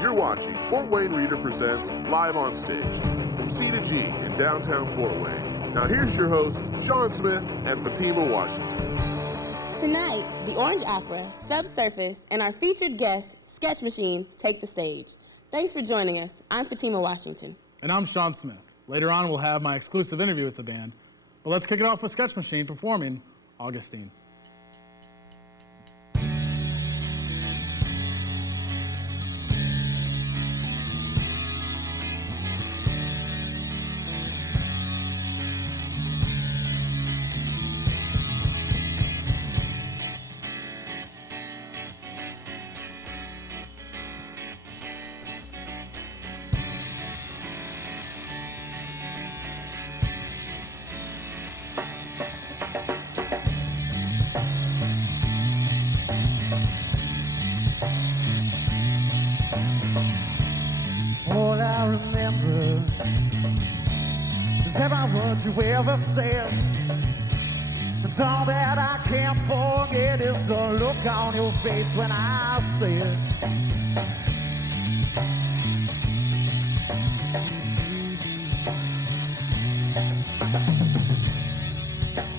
You're watching Fort Wayne Reader Presents Live on Stage from C to G in downtown Fort Wayne. Now here's your hosts, Sean Smith and Fatima Washington. Tonight, the Orange Opera, Subsurface, and our featured guest, Sketch Machine, take the stage. Thanks for joining us. I'm Fatima Washington. And I'm Sean Smith. Later on, we'll have my exclusive interview with the band. But let's kick it off with Sketch Machine performing Augustine. All I remember is every word you ever said, and all that I can't forget is the look on your face when I said,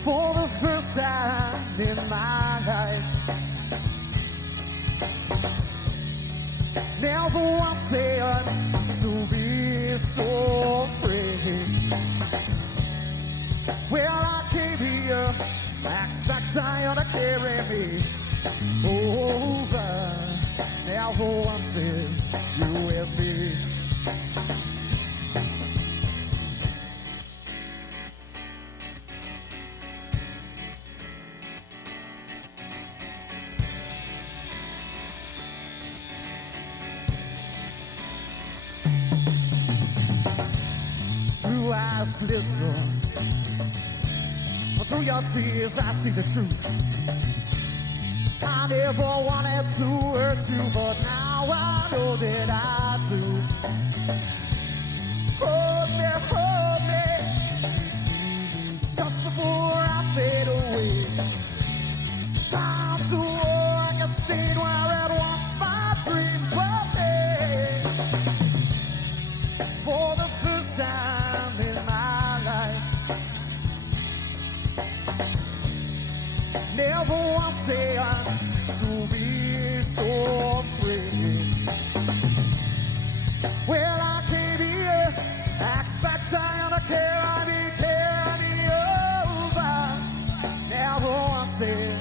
for the first time in my life, never wanted to be so free. Well, I came here expecting you to carry me over. Never wanted you with me. Blue eyes glisten, but through your tears I see the truth. I never wanted to hurt you, but now I know that I do. Hold me, just before I fade away. Down to Augustine, where at once my dreams were made. For the first time in my life, never wanted to be so free. Well, I came here expecting to carry me over. Never wanted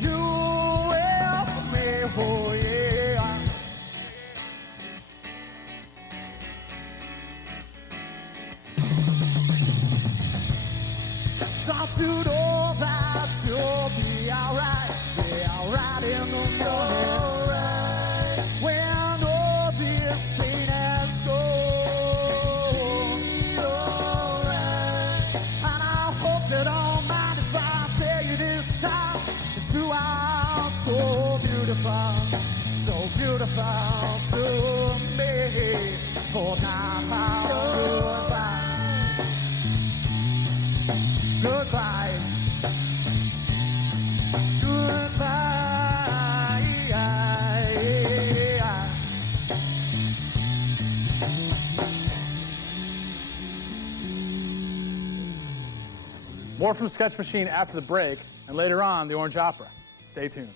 you with me, oh yeah. Don't you know that you'll be alright? Yeah, alright in the morning. When all this pain has gone. And I hope you don't mind if I tell you this time that you are so beautiful to me. For now, goodbye. More from Sketch Machine after the break, and later on, the Orange Opera. Stay tuned.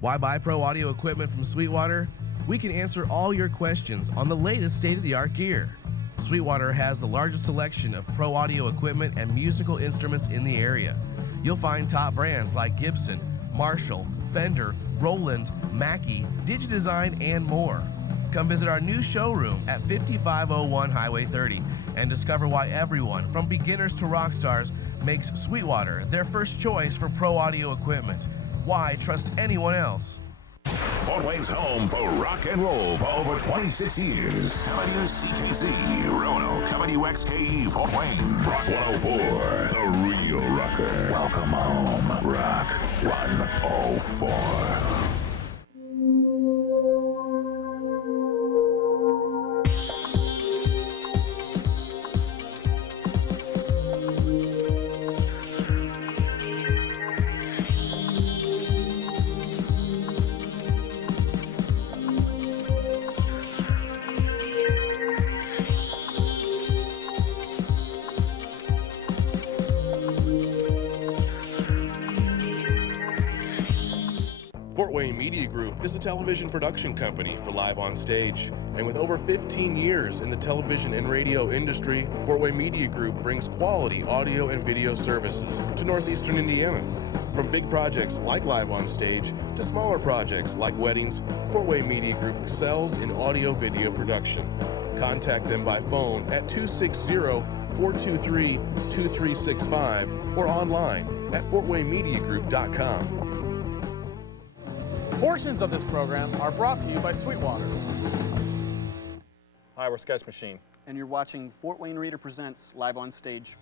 Why buy pro audio equipment from Sweetwater? We can answer all your questions on the latest state-of-the-art gear. Sweetwater has the largest selection of pro audio equipment and musical instruments in the area. You'll find top brands like Gibson, Marshall, Fender, Roland, Mackie, Digidesign, and more. Come visit our new showroom at 5501 Highway 30 and discover why everyone, from beginners to rock stars, makes Sweetwater their first choice for pro audio equipment. Why trust anyone else? Fort Wayne's home for rock and roll for over 26 years. WCKZ, Roanoke, WXKE, Fort Wayne, Rock 104, the real rocker. Welcome home, Rock 104. Media Group is a television production company for Live on Stage. And with over 15 years in the television and radio industry, Fort Wayne Media Group brings quality audio and video services to northeastern Indiana. From big projects like Live on Stage to smaller projects like weddings, Fort Wayne Media Group excels in audio-video production. Contact them by phone at 260-423-2365 or online at fortwaynmediagroup.com. Portions of this program are brought to you by Sweetwater. Hi, we're Sketch Machine. And you're watching Fort Wayne Reader Presents Live on Stage.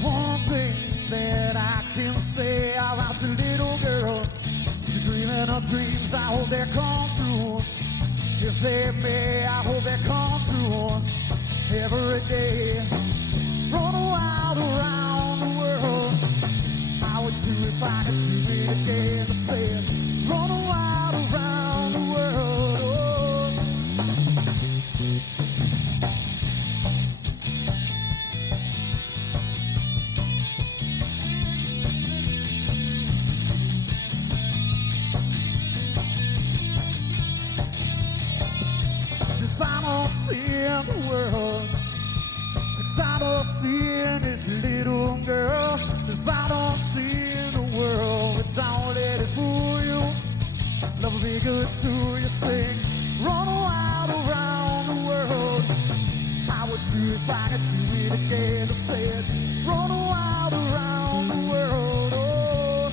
One thing that I can say about your little girl, she's dreaming of dreams, I hope they come true. If they may, I hope they come true every day. Run wild around the world, I would do if I could do it again. To say it, run wild around the world. Oh. This final sin the world, since I don't see this little girl. This final sin the world, but don't let it fool you. Love will be good to you. Sing, run wild around the world. I would do if I could do it again. To say it, run wild around the world. Oh.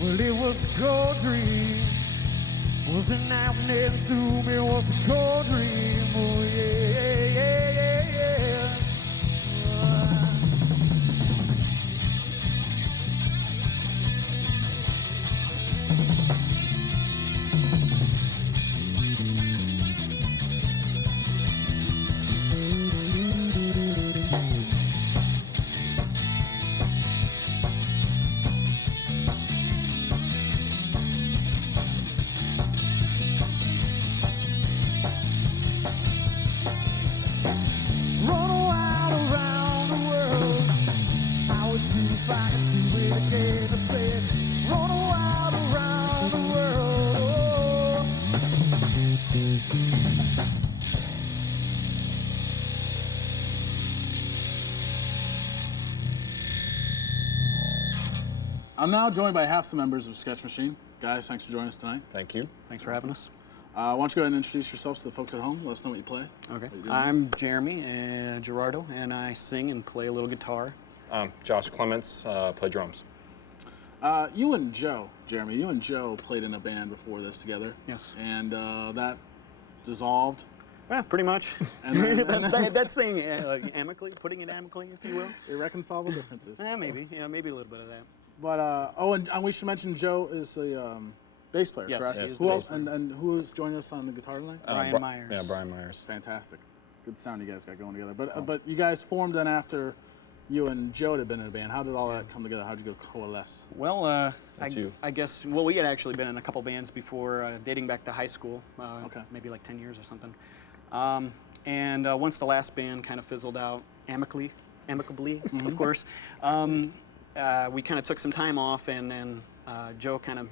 Well, it was a cold dream. Wasn't happening to me, was a cold dream. Oh yeah, yeah, yeah, yeah, yeah. Run wild around the world. I would do if I could do it again. To say it, run wild around the world. Oh. I'm now joined by half the members of Sketch Machine. Guys, thanks for joining us tonight. Thank you. Thanks for having us. Why don't you go ahead and introduce yourselves to the folks at home? Let us know what you play. Okay. What you do. I'm Jeremy Gerardo, and I sing and play a little guitar. Josh Clements, play drums. You and Joe, Jeremy, you and Joe played in a band before this together. Yes. And that dissolved. Well, pretty much. And then, That's saying amicably, putting it amicably, if you will. irreconcilable differences. Maybe. Yeah, maybe a little bit of that. But and we should mention Joe is the bass player, Yes, correct? he is Who the else? bass player. And who is joining us on the guitar tonight? Brian Myers. Yeah, Brian Myers. Fantastic, good sound you guys got going together. But you guys formed then after you and Joe had been in a band. How did all that come together? How did you go coalesce? Well, That's you. I guess, well, we had actually been in a couple bands before, dating back to high school, Okay. maybe like 10 years or something. And once the last band kind of fizzled out, amicably, of course, we kind of took some time off, and then Joe kind of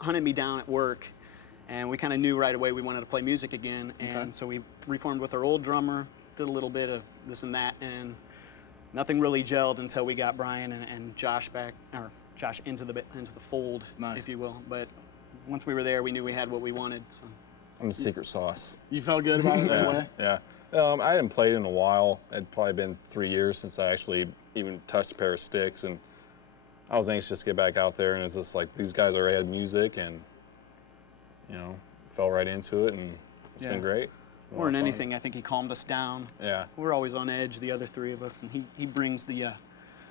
hunted me down at work, and we kind of knew right away we wanted to play music again, and so we reformed with our old drummer, did a little bit of this and that, and nothing really gelled until we got Brian and Josh back, or Josh into the fold, Nice. if you will. But once we were there, we knew we had what we wanted. So. I'm the secret sauce. You felt good about it right away? Yeah. I hadn't played in a while. It'd probably been 3 years since I actually even touched a pair of sticks, and I was anxious to get back out there, and it's just like these guys already had music, and you know, fell right into it, and it's been great. More than anything, I think he calmed us down. Yeah. We're always on edge, the other three of us, and he brings the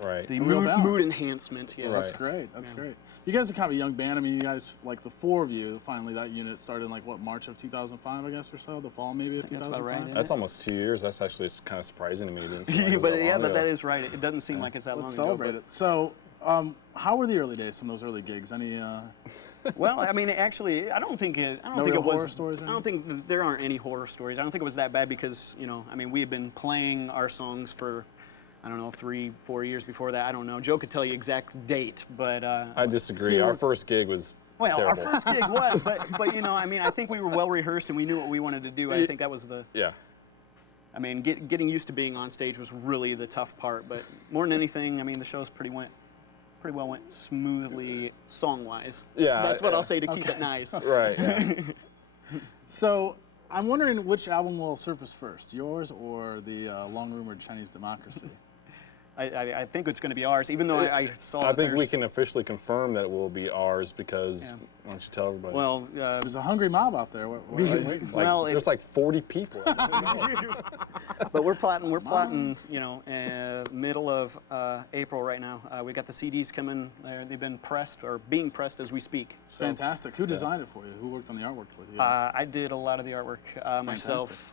Right. the real balance. mood enhancement. Yeah. That's great. That's great. You guys are kind of a young band. I mean, you guys, like the four of you, finally that unit started in like what, March of 2005, I guess, or so, the fall maybe of 2005. That's about right. That's almost 2 years. That's actually kind of surprising to me. It didn't seem like it was But that yeah, long but ago. that is right. It doesn't seem like it's that Let's long celebrate ago. it. So, how were the early days? Some of those early gigs? Any? Well, I mean, actually, I don't think it was horror stories or I don't think there aren't any horror stories. I don't think it was that bad because, you know, I mean, we had been playing our songs for, I don't know, 3-4 years before that. I don't know. Joe could tell you exact date, but I disagree. Our first gig was terrible. Our first gig was, but you know, I mean, I think we were well rehearsed and we knew what we wanted to do. I think that was the. Yeah. I mean, getting used to being on stage was really the tough part. But more than anything, I mean, the shows pretty well went smoothly song-wise. Yeah. That's what I'll say to keep it nice. Right. Yeah. So, I'm wondering which album will surface first, yours or the long-rumored Chinese Democracy? I think it's going to be ours, even though I saw. I think we can officially confirm that it will be ours because why don't you tell everybody? Well, there's a hungry mob out there. What are you waiting for? well, there's like 40 people. but we're plotting. You know, middle of April right now. We got the CDs coming. They've been pressed or being pressed as we speak. So, Fantastic. Who designed it for you? Who worked on the artwork with you? guys? I did a lot of the artwork myself.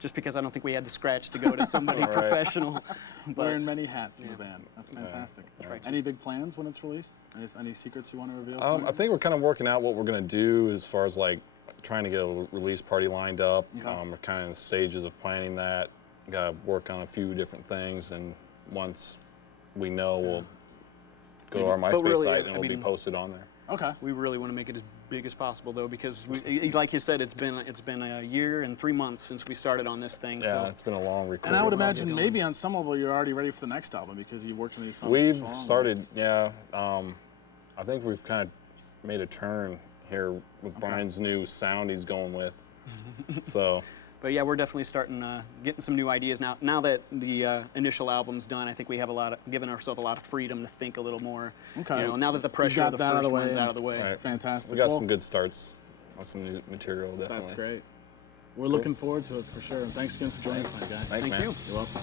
Just because I don't think we had the scratch to go to somebody professional. But wearing many hats in the band. That's fantastic. That's right. Any big plans when it's released? Any secrets you want to reveal? I think we're kind of working out what we're going to do as far as like trying to get a release party lined up. Okay. We're kind of in the stages of planning that. Got to work on a few different things, and once we know, we'll go to our MySpace really, site and I it'll be mean, posted on there. Okay. we really want to make it as big as possible, though, because like you said, it's been a year and 3 months since we started on this thing. Yeah, so. it's been a long recording. And I would process. imagine maybe on some level you're already ready for the next album because you worked on these songs. We've for so long. started, yeah. I think we've kind of made a turn here with Brian's new sound he's going with. So. But yeah, we're definitely starting getting some new ideas now. Now that the initial album's done, I think we have given ourselves a lot of freedom to think a little more. Okay. You know, now that the pressure of the first one's out of the way. Right. Fantastic. We got Well, some good starts on some new material, definitely. That's great. We're looking forward to it for sure. And thanks again for joining us tonight, guys. Thanks, Thank man. you. You're welcome.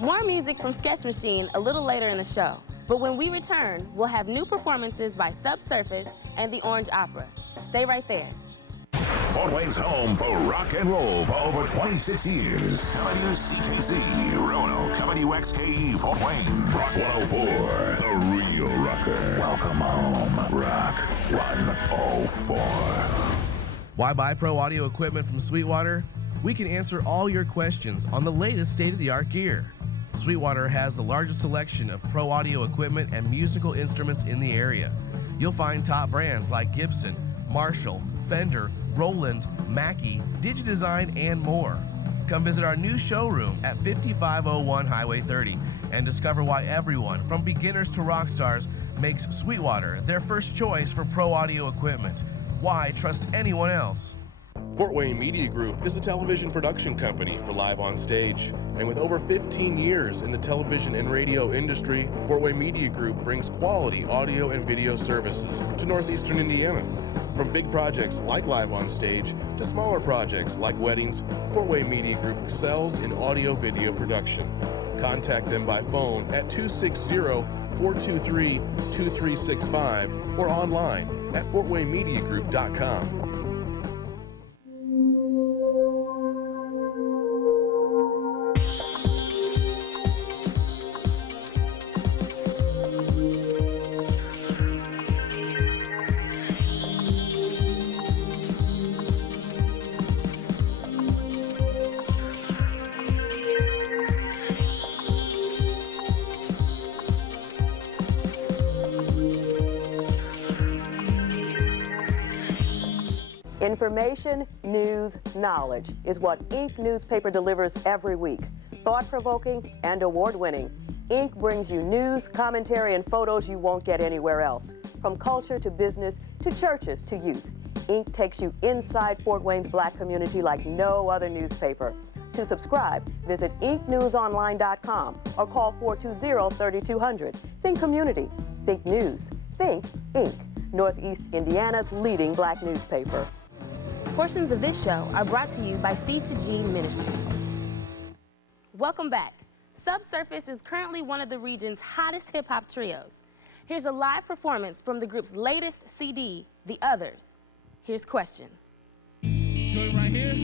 More music from Sketch Machine a little later in the show. But when we return, we'll have new performances by Subsurface and the Orange Opera. Stay right there. Fort Wayne's home for rock and roll for over 26 years. WKJG Roanoke, WXKE Fort Wayne, Rock 104, the real rocker. Welcome home, Rock 104. Why buy pro audio equipment from Sweetwater? We can answer all your questions on the latest state-of-the-art gear. Sweetwater has the largest selection of pro audio equipment and musical instruments in the area. You'll find top brands like Gibson, Marshall, Fender, Roland, Mackie, Digidesign, and more. Come visit our new showroom at 5501 Highway 30 and discover why everyone, from beginners to rock stars, makes Sweetwater their first choice for pro audio equipment. Why trust anyone else? Fort Wayne Media Group is a television production company for Live on Stage. And with over 15 years in the television and radio industry, Fort Wayne Media Group brings quality audio and video services to northeastern Indiana. From big projects like Live on Stage to smaller projects like weddings, Fort Wayne Media Group excels in audio-video production. Contact them by phone at 260-423-2365 or online at fortwaynmediagroup.com. Information, news, knowledge is what Ink newspaper delivers every week. Thought-provoking and award-winning. Ink brings you news, commentary, and photos you won't get anywhere else. From culture to business to churches to youth. Ink takes you inside Fort Wayne's black community like no other newspaper. To subscribe, visit inknewsonline.com or call 420-3200. Think community. Think news. Think Ink. Northeast Indiana's leading black newspaper. Portions of this show are brought to you by C2G Ministries. Welcome back. Subsurface is currently one of the region's hottest hip-hop trios. Here's a live performance from the group's latest CD, The Others. Here's Question. This joint right here,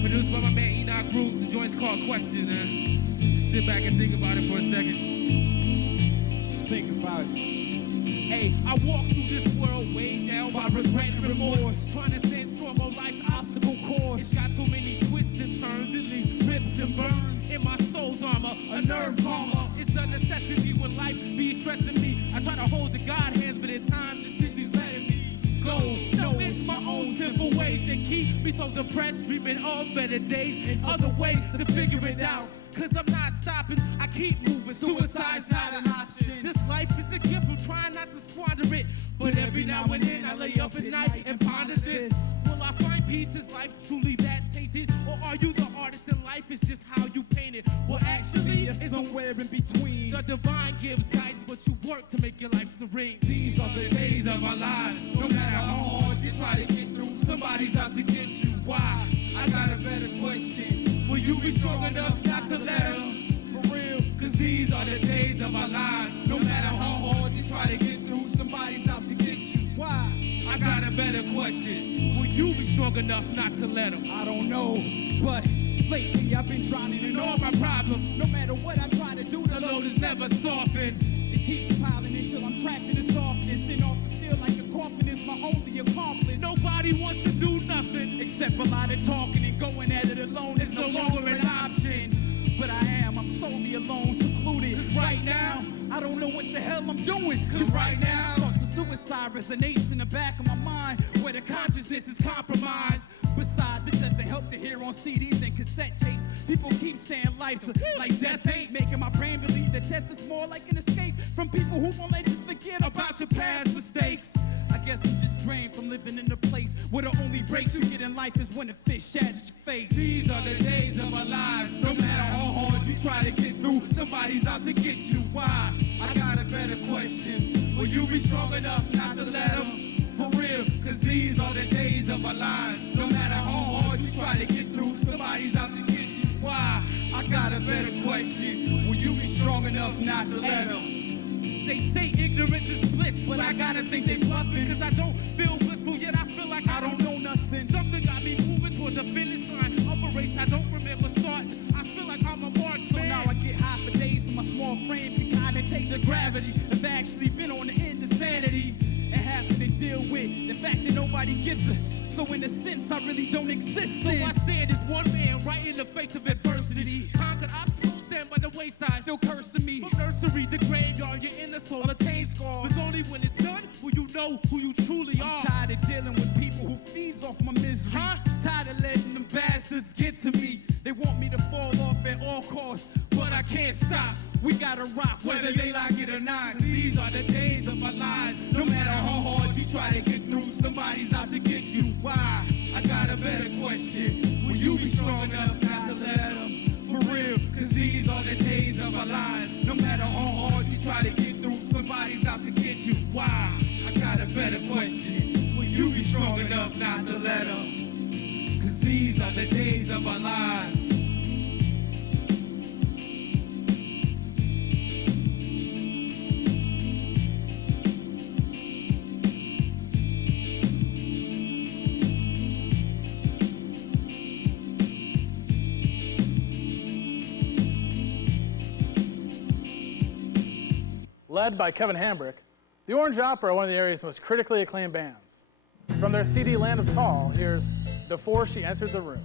produced by my man Enoch Group. The joint's called Question, man. Just sit back and think about it for a second. Just think about it. Hey, I walk through this world weighed down by regret and remorse, trying to stand strong on life's obstacle course. It's got so many twists and turns, it leaves rips and burns in my soul's armor, a nerve calmer. It's a necessity when life be stressing me. I try to hold to God's hands, but at times the city's letting me go. No, it's my own simple ways that keep me so depressed, dreaming of better days and other ways to figure it out. Cause I'm not stopping, I keep moving. Suicide's not an option. This life is a gift, I'm trying not to squander it. But every now and then I lay up at night and ponder this. Will I find peace? Is life truly that tainted? Or are you the artist and life is just how you paint it? Well, actually, it's somewhere in between. The divine gives guidance, but you work to make your life serene. These are the days of our lives. No matter how hard you try to get through, somebody's out to get you. Why? I got a better question. Will you be strong enough not to let them? For real, cause these are the days of our lives. No matter how hard you try to get through, somebody's out to get you. Why? I got a better question. Will you be strong enough not to let them? I don't know, but lately I've been drowning in all my problems. No matter what I try to do, the load is never softened. It keeps piling until I'm trapped in the softness. And often feel like a coffin is my only accomplice. Nobody wants to do nothing except a lot of talking, and going at it alone is no longer an option. But I'm solely alone, secluded. Cause right now, I don't know what the hell I'm doing. Cause right now, thoughts of suicide resonates in the back of my mind, where the consciousness is compromised. Besides, it doesn't help to hear on CDs and cassette tapes. People keep saying life's like death ain't, making my brain believe that death is more like an escape from people who won't let you forget about your past mistakes. I guess I'm just drained from living in a place where the only breaks you get in life is when a fish shatters your face. These are the days of our lives. No matter how hard you try to get through, somebody's out to get you. Why? I got a better question. Will you be strong enough not to let them? For real, cause these are the days of our lives. No matter how hard you try to get through, somebody's out to get you. Why? I got a better question. Will you be strong enough not to let them? They say ignorance is bliss, but I gotta think they bluffing. Cause I don't feel blissful, yet I feel like I don't know nothing. Something got me moving toward the finish line of a race I don't remember starting. I feel like I'm a marksman. So now I get high for days so my small frame can kinda take the gravity. I've actually been on the end of sanity and having to deal with the fact that nobody gives a so in a sense I really don't exist. So I stand as one man right in the face of adversity. Conquered obstacles stand by the wayside, still cursing me. From nursery to graveyard, your inner soul attains scars. It's only when it's done will you know who you truly are. I'm tired of dealing with people who feeds off my misery. Tired of letting them bastards get to me. They want me to fall off at all costs, but I can't stop. We gotta rock whether they like it or not. 'Cause these are the days of our lives. No matter how hard you try to get through, somebody's out to get you. Why? I got a better question. Will you be strong enough not to let them? For real, cause these are the days of our lives. No matter how hard you try to get through, somebody's out to get you. Why? I got a better question. Will you be strong enough not to let them? Cause these are the days of our lives. Led by Kevin Hambrick, the Orange Opera are one of the area's most critically acclaimed bands. From their CD Land of Tall, here's Before She Entered the Room.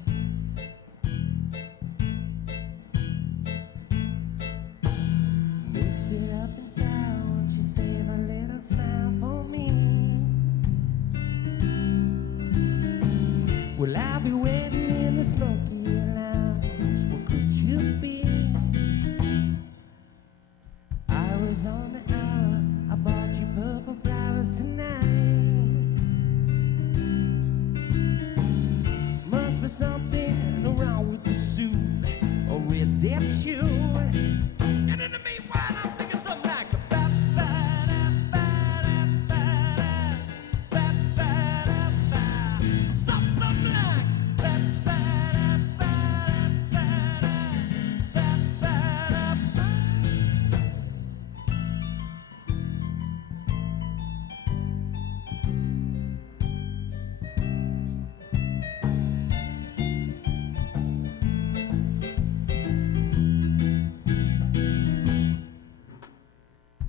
Mix it up in style, won't you save a little smile for me? Well, I'll be waiting in the smoky lounge. What could you be? I was on the hour, I bought you purple flowers tonight. Must be something wrong with the suit, or is it you? And in the meanwhile, I'm thinking something like a something like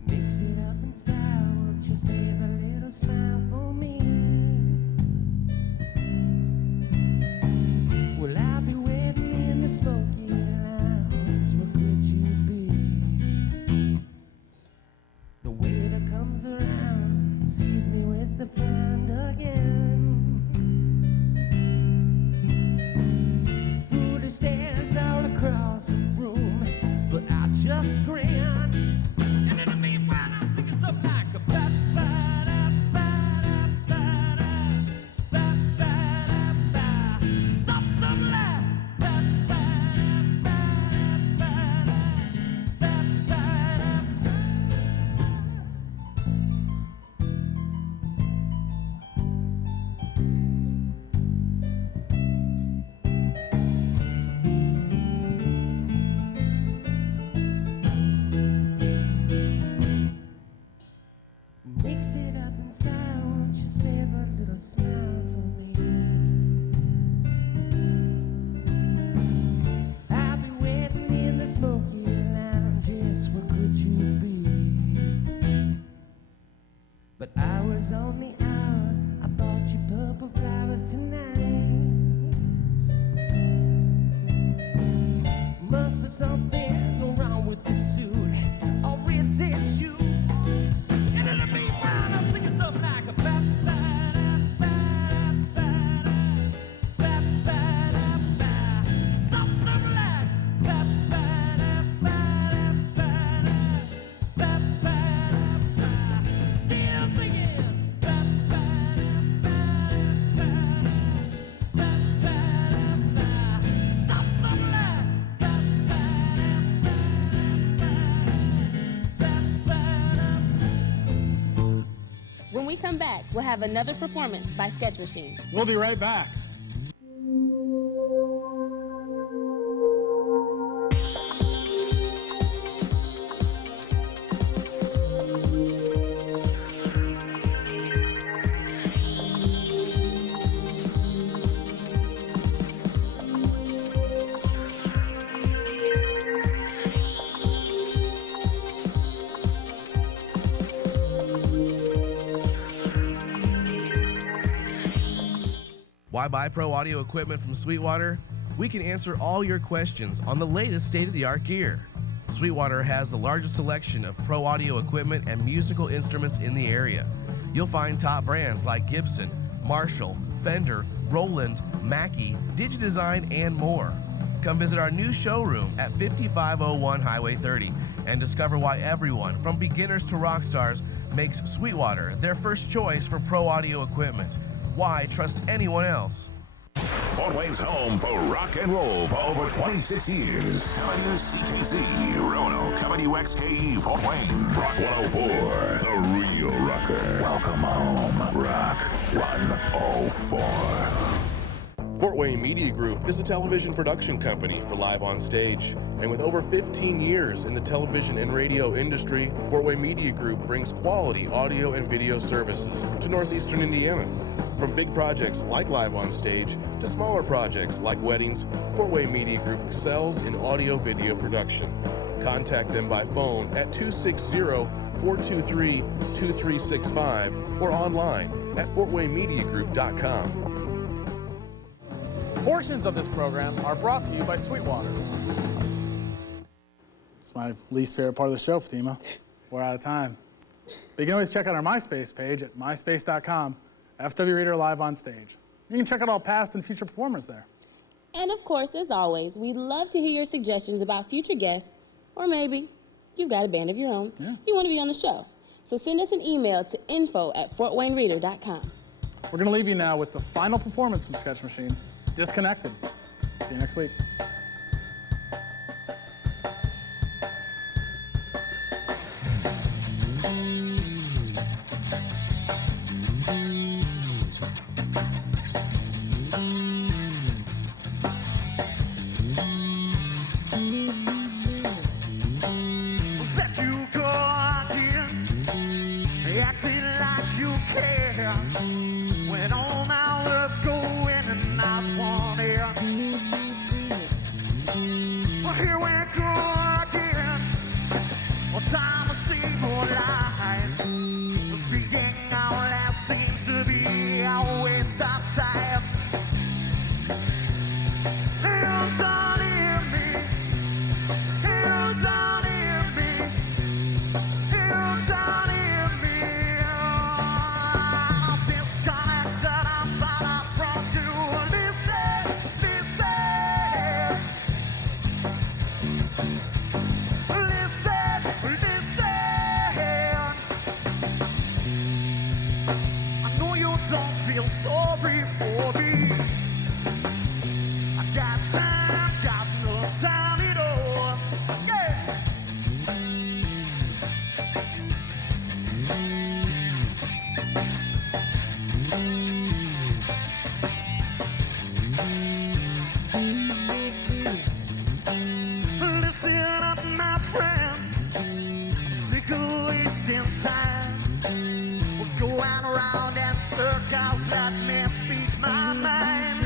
mix it up in style, won't you save a little smile for me? Well, I'll be waiting in the smoky lounge, where could you be? The waiter comes around, sees me with the friend again. Food stares all across the room, but I just grin. And in the meanwhile, I'm thinking something like a something like mix it up in style, won't you save a little smile for me? I'll be waiting in the smoky lounge, yes, where could you be? But I was only out, I bought you purple flowers tonight. Must be something wrong with the suit, or is it you? And in the meanwhile, I'm thinking something like a something like still thinking something like When we come back, we'll have another performance by Sketch Machine. We'll be right back. Why buy pro audio equipment from Sweetwater? We can answer all your questions on the latest state-of-the-art gear. Sweetwater has the largest selection of pro audio equipment and musical instruments in the area. You'll find top brands like Gibson, Marshall, Fender, Roland, Mackie, Digidesign, and more. Come visit our new showroom at 5501 Highway 30 and discover why everyone, from beginners to rock stars, makes Sweetwater their first choice for pro audio equipment. Why trust anyone else? Fort Wayne's home for rock and roll for over 26 years. WKJG, Roanoke, WXKE, Fort Wayne, Rock 104, the real rocker. Welcome home, Rock 104. Fort Wayne Media Group is a television production company for Live on Stage. And with over 15 years in the television and radio industry, Fort Wayne Media Group brings quality audio and video services to northeastern Indiana. From big projects like Live on Stage to smaller projects like weddings, Fort Wayne Media Group excels in audio-video production. Contact them by phone at 260-423-2365 or online at fortwaynmediagroup.com. Portions of this program are brought to you by Sweetwater. It's my least favorite part of the show, Fatima. We're out of time. But you can always check out our MySpace page at myspace.com, FW Reader Live on Stage. You can check out all past and future performers there. And of course, as always, we'd love to hear your suggestions about future guests, or maybe you've got a band of your own. Yeah. You want to be on the show. So send us an email to info@fortwaynereader.com. We're going to leave you now with the final performance from Sketch Machine. Disconnected. See you next week. That you go again, acting like you care, when all my words go in and out one ear. Well, here we go again, well, time to see more light. Speaking out loud seems to be a waste of time. You don't hear me, you don't hear me, you don't hear me. I'm disconnected, I'm far from you. Listen, listen, listen. I know you don't feel sorry for me. I got time, got no time at all. Yeah. Listen up, my friend. I'm sick of wasting time. We're going around in circles, let me speak my mind.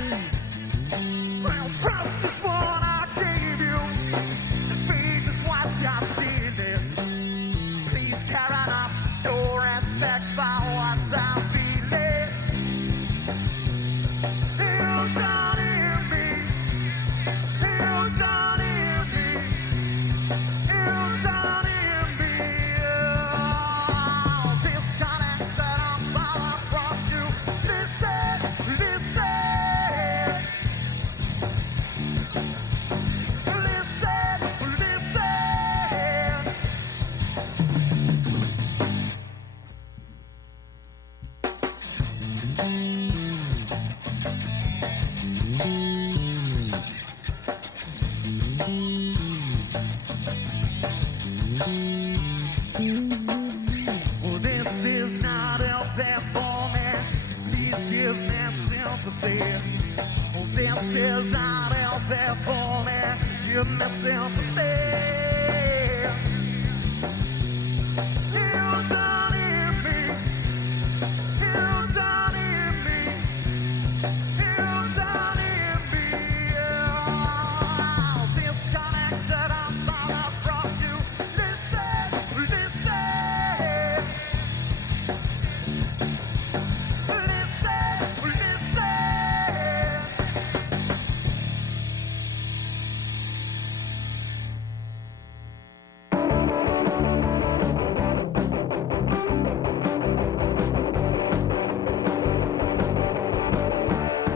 Well, trust is what I gave you, and faith is what you're stealing. Please carry on to show respect for what I'm feeling. You don't hear me, you don't hear me, you don't hear me. Oh, disconnected, I'm far from you. Listen, listen. Listen, listen. Well, this is not healthy for me. Please give me sympathy. Well, this is not healthy for me. Give me sympathy.